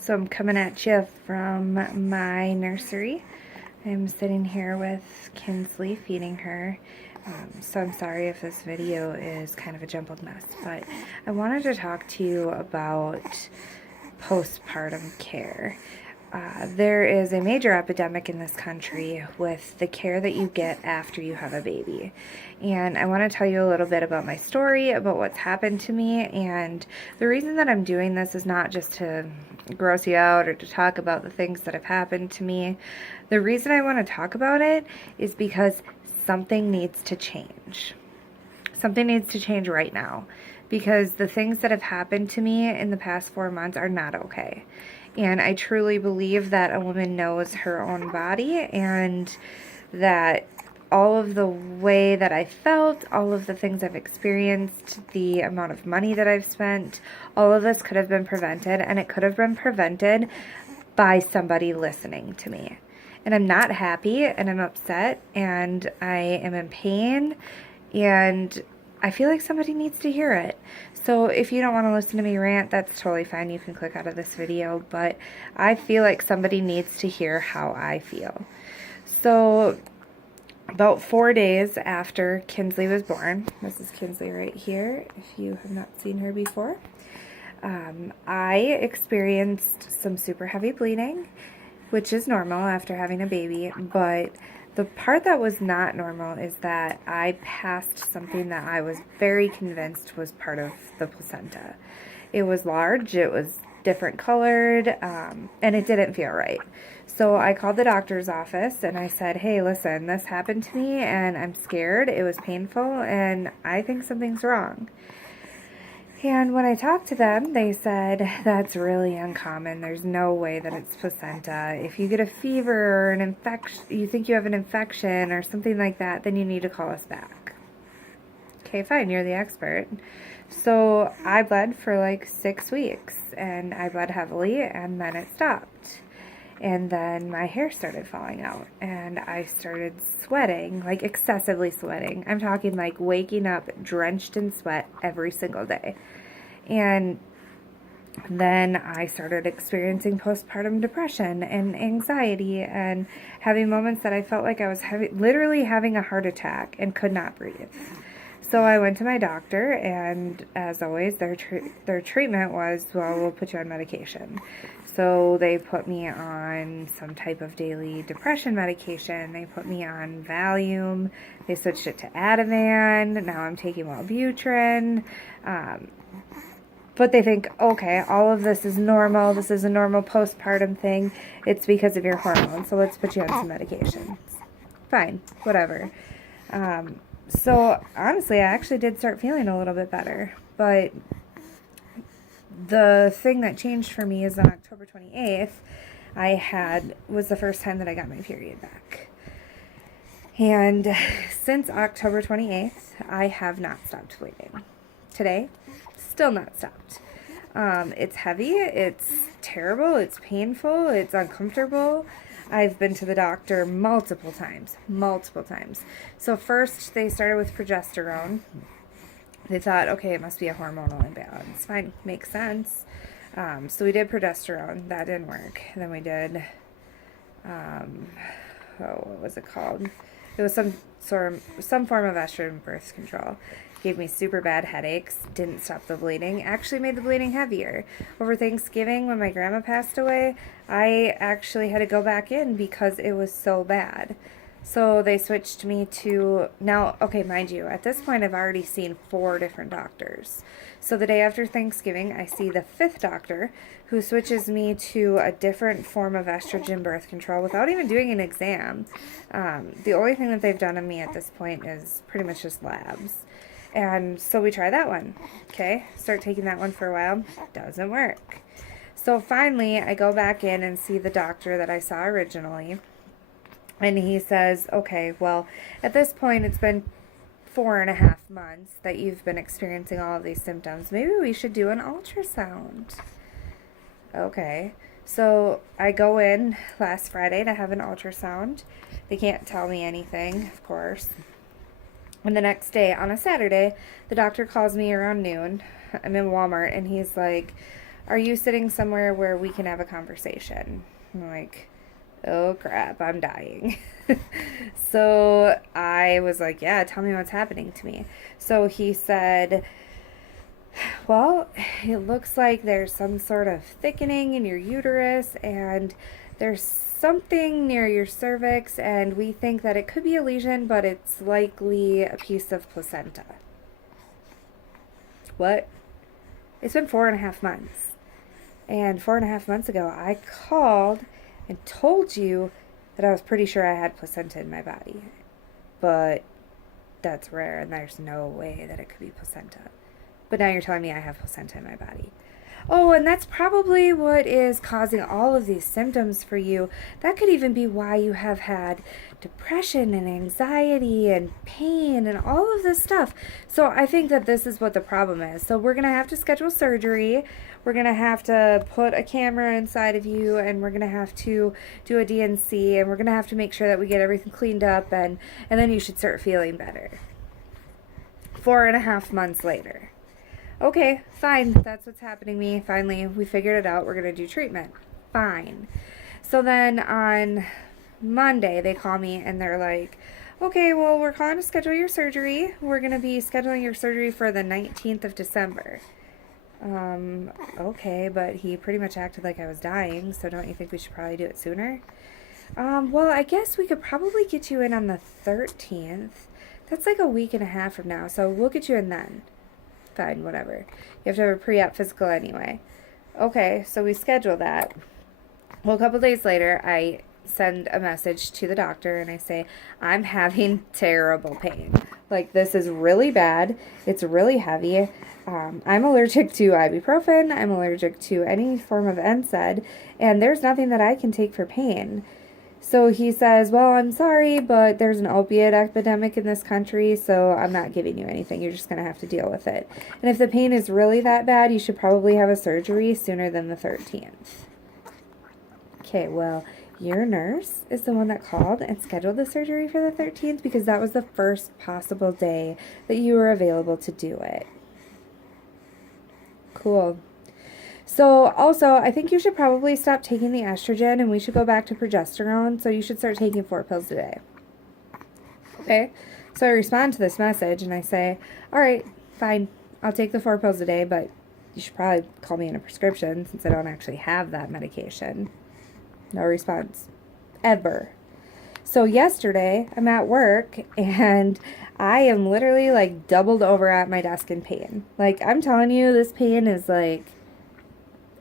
So I'm coming at you from my nursery. I'm sitting here with Kinsley feeding her. So I'm sorry if this video is kind of a jumbled mess, but I wanted to talk to you about postpartum care. There is a major epidemic in this country with the care that you get after you have a baby. And I want to tell you a little bit about my story, about what's happened to me. And the reason that I'm doing this is not just to gross you out or to talk about the things that have happened to me. The reason I want to talk about it is because something needs to change. Something needs to change right now, because the things that have happened to me in the past 4 months are not okay. And I truly believe that a woman knows her own body, and that all of the way that I felt, all of the things I've experienced, the amount of money that I've spent, all of this could have been prevented, and it could have been prevented by somebody listening to me. And I'm not happy, and I'm upset, and I am in pain, and I feel like somebody needs to hear it. So if you don't want to listen to me rant, that's totally fine. You can click out of this video, but I feel like somebody needs to hear how I feel. So about 4 days after Kinsley was born, this is Kinsley right here, if you have not seen her before, I experienced some super heavy bleeding, which is normal after having a baby, but the part that was not normal is that I passed something that I was very convinced was part of the placenta. It was large, it was different colored, and it didn't feel right. So I called the doctor's office and I said, hey, listen, this happened to me and I'm scared, it was painful, and I think something's wrong. And when I talked to them, they said, that's really uncommon. There's no way that it's placenta. If you get a fever or an infection, you think you have an infection or something like that, then you need to call us back. Okay, fine, you're the expert. So I bled for like 6 weeks, and I bled heavily, and then it stopped. And then my hair started falling out, and I started sweating, like excessively sweating. I'm talking like waking up drenched in sweat every single day. And then I started experiencing postpartum depression and anxiety, and having moments that I felt like I was literally having a heart attack and could not breathe. So I went to my doctor, and as always, their treatment was, well, we'll put you on medication. So they put me on some type of daily depression medication. They put me on Valium. They switched it to Ativan. Now I'm taking Wellbutrin. But they think, okay, all of this is normal. This is a normal postpartum thing. It's because of your hormones. So let's put you on some medications. Fine, whatever. So honestly, I actually did start feeling a little bit better, but the thing that changed for me is on October 28th, was the first time that I got my period back. And since October 28th, I have not stopped bleeding. Today, still not stopped. It's heavy, it's terrible, it's painful, it's uncomfortable. I've been to the doctor multiple times. So first they started with progesterone. They thought, okay, it must be a hormonal imbalance. Fine, makes sense. So we did progesterone. That didn't work. And then we did, what was it called? It was some form of estrogen birth control. Gave me super bad headaches, didn't stop the bleeding, actually made the bleeding heavier. Over Thanksgiving, when my grandma passed away, I actually had to go back in because it was so bad. So they switched me to, now, okay, mind you, at this point I've already seen 4 different doctors. So the day after Thanksgiving, I see the 5th doctor, who switches me to a different form of estrogen birth control without even doing an exam. The only thing that they've done on me at this point is pretty much just labs. And so we try that one. Okay, start taking that one for a while. Doesn't work. So finally, I go back in and see the doctor that I saw originally. And he says, okay, well, at this point, it's been 4.5 months that you've been experiencing all of these symptoms. Maybe we should do an ultrasound. Okay. So I go in last Friday to have an ultrasound. They can't tell me anything, of course. And the next day, on a Saturday, the doctor calls me around noon. I'm in Walmart, and he's like, are you sitting somewhere where we can have a conversation? I'm like, oh crap, I'm dying. So I was like, yeah, tell me what's happening to me. So he said, well, it looks like there's some sort of thickening in your uterus, and there's something near your cervix, and we think that it could be a lesion, but it's likely a piece of placenta. What? It's been 4.5 months. And 4.5 months ago, I called and told you that I was pretty sure I had placenta in my body. But that's rare, and there's no way that it could be placenta. But now you're telling me I have placenta in my body. Oh, and that's probably what is causing all of these symptoms for you. That could even be why you have had depression and anxiety and pain and all of this stuff. So I think that this is what the problem is. So we're going to have to schedule surgery. We're going to have to put a camera inside of you, and we're going to have to do a DNC, and we're going to have to make sure that we get everything cleaned up, and then you should start feeling better. 4.5 months later. Okay, fine. That's what's happening to me. Finally, we figured it out. We're going to do treatment. Fine. So then on Monday, they call me and they're like, okay, well, we're calling to schedule your surgery. We're going to be scheduling your surgery for the 19th of December. Okay, but he pretty much acted like I was dying, so don't you think we should probably do it sooner? Well, I guess we could probably get you in on the 13th. That's like a week and a half from now, so we'll get you in then. Fine, whatever. You have to have a pre-op physical anyway. Okay, so we schedule that. Well, a couple days later, I send a message to the doctor and I say, I'm having terrible pain. Like, this is really bad. It's really heavy. I'm allergic to ibuprofen. I'm allergic to any form of NSAID, and there's nothing that I can take for pain. So he says, well, I'm sorry, but there's an opiate epidemic in this country, so I'm not giving you anything. You're just going to have to deal with it. And if the pain is really that bad, you should probably have a surgery sooner than the 13th. Okay, well, your nurse is the one that called and scheduled the surgery for the 13th because that was the first possible day that you were available to do it. Cool. So also, I think you should probably stop taking the estrogen and we should go back to progesterone. So you should start taking 4 pills a day. Okay. So I respond to this message and I say, all right, fine. I'll take the 4 pills a day, but you should probably call me in a prescription since I don't actually have that medication. No response. Ever. So yesterday, I'm at work and I am literally like doubled over at my desk in pain. Like, I'm telling you, this pain is like,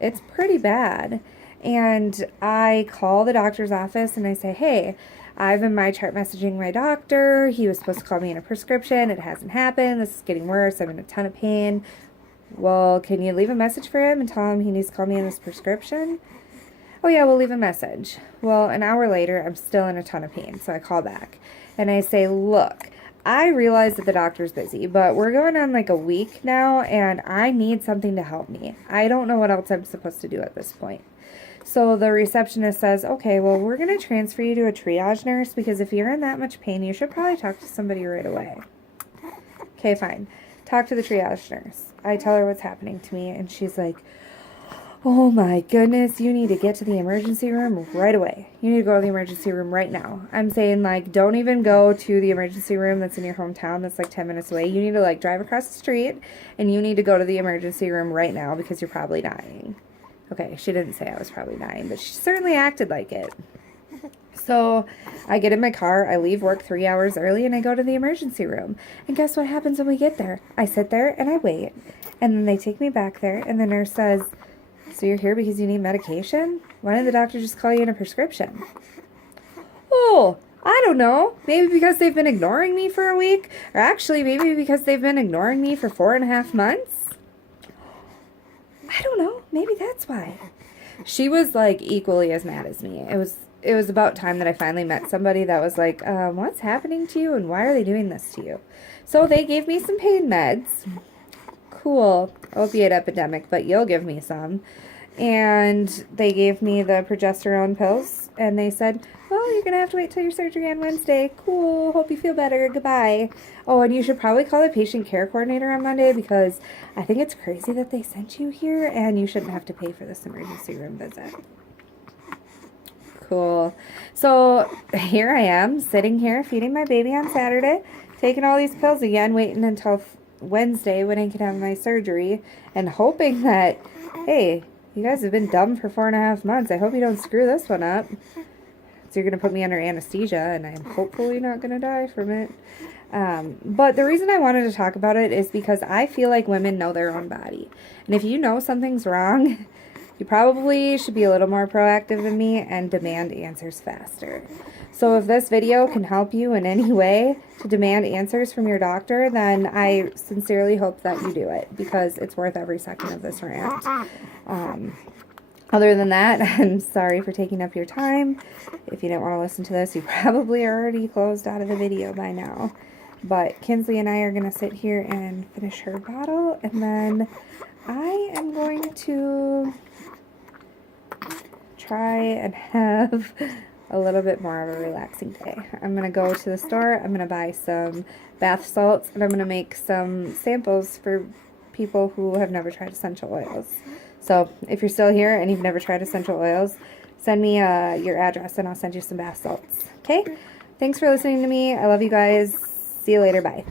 it's pretty bad. And I call the doctor's office and I say, hey, I've been my chart messaging my doctor. He was supposed to call me in a prescription. It hasn't happened. This is getting worse. I'm in a ton of pain. Well, can you leave a message for him and tell him he needs to call me in this prescription? Oh yeah, we'll leave a message. Well, an hour later, I'm still in a ton of pain. So I call back and I say, look, I realize that the doctor's busy, but we're going on like a week now and I need something to help me. I don't know what else I'm supposed to do at this point. So the receptionist says, okay, well, we're going to transfer you to a triage nurse because if you're in that much pain, you should probably talk to somebody right away. Okay, fine. Talk to the triage nurse. I tell her what's happening to me and she's like, oh my goodness, you need to get to the emergency room right away. You need to go to the emergency room right now. I'm saying, like, don't even go to the emergency room that's in your hometown that's like 10 minutes away. You need to like drive across the street and you need to go to the emergency room right now because you're probably dying. Okay, she didn't say I was probably dying, but she certainly acted like it. So I get in my car, I leave work 3 hours early, and I go to the emergency room. And guess what happens when we get there? I sit there and I wait. And then they take me back there, and the nurse says, so you're here because you need medication? Why didn't the doctor just call you in a prescription? Oh, I don't know. Maybe because they've been ignoring me for a week? Or actually, maybe because they've been ignoring me for 4.5 months? I don't know. Maybe that's why. She was like equally as mad as me. It was about time that I finally met somebody that was like, what's happening to you and why are they doing this to you? So they gave me some pain meds. Cool. Opiate epidemic, but you'll give me some. and they gave me the progesterone pills, and they said, oh, you're going to have to wait till your surgery on Wednesday. Cool. Hope you feel better. Goodbye. Oh, and you should probably call the patient care coordinator on Monday, because I think it's crazy that they sent you here, and you shouldn't have to pay for this emergency room visit. Cool. So here I am, sitting here feeding my baby on Saturday, taking all these pills again, waiting until Wednesday when I can have my surgery, and hoping that, hey, you guys have been dumb for 4.5 months. I hope you don't screw this one up. So you're going to put me under anesthesia, and I'm hopefully not going to die from it. But the reason I wanted to talk about it is because I feel like women know their own body. And if you know something's wrong, you probably should be a little more proactive than me and demand answers faster. So if this video can help you in any way to demand answers from your doctor, then I sincerely hope that you do it, because it's worth every second of this rant. Other than that, I'm sorry for taking up your time. If you didn't want to listen to this, you probably are already closed out of the video by now. But Kinsley and I are going to sit here and finish her bottle, and then I am going to try and have a little bit more of a relaxing day. I'm going to go to the store, I'm going to buy some bath salts, and I'm going to make some samples for people who have never tried essential oils. So if you're still here and you've never tried essential oils, send me your address and I'll send you some bath salts. Okay? Thanks for listening to me. I love you guys. See you later. Bye.